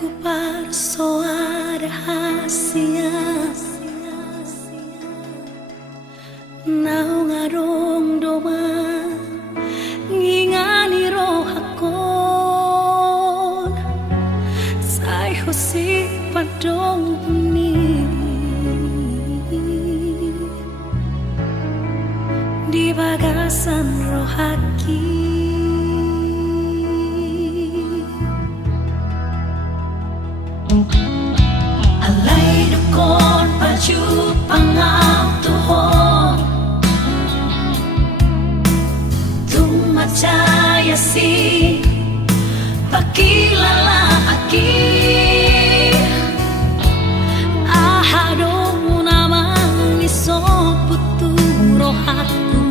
ku persoa rahasia nau ngarong doma ngingani roh akon sai husi padong ni di bagasan roh haki. Alay dukon paju pangau tuhon tumacaya si pakilala aki ahadong namang isong puturo aku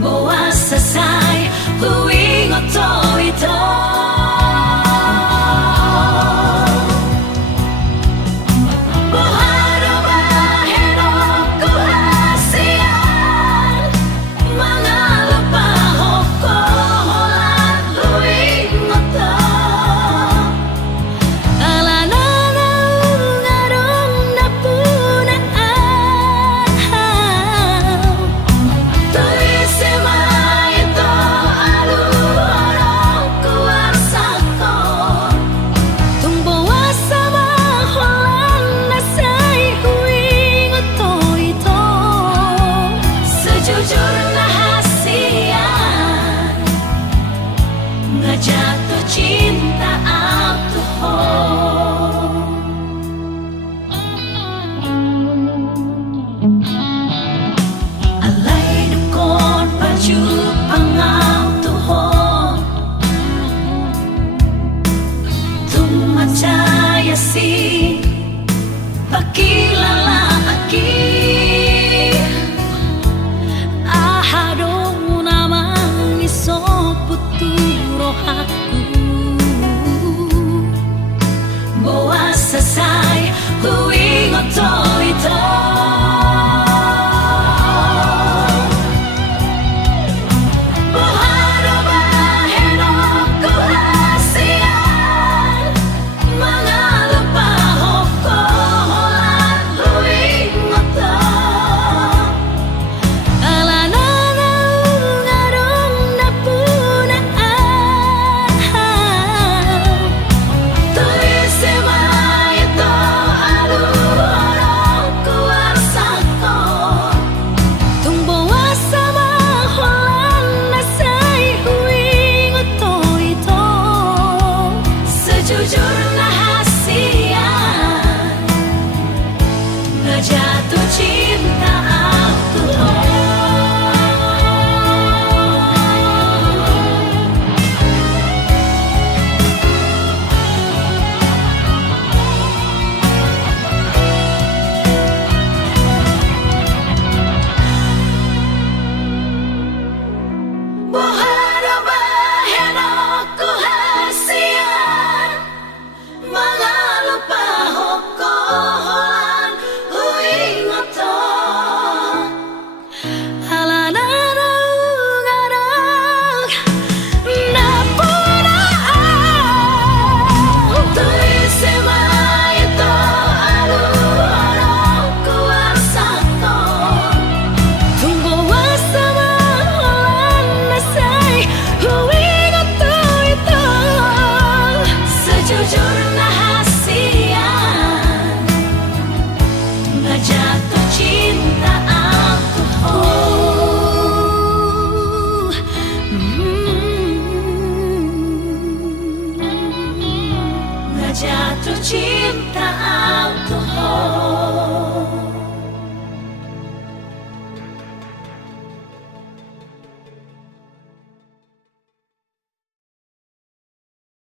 bawa sasay huwing oto-ito. Jatuh cinta aku alay dukon paju pangau tuhon tumacaya si pakilala aki ahadong namang isong puturo aku bawa sasay huwing oto-ito. Jatuh cinta aku jatuh cinta aku jatuh cinta aku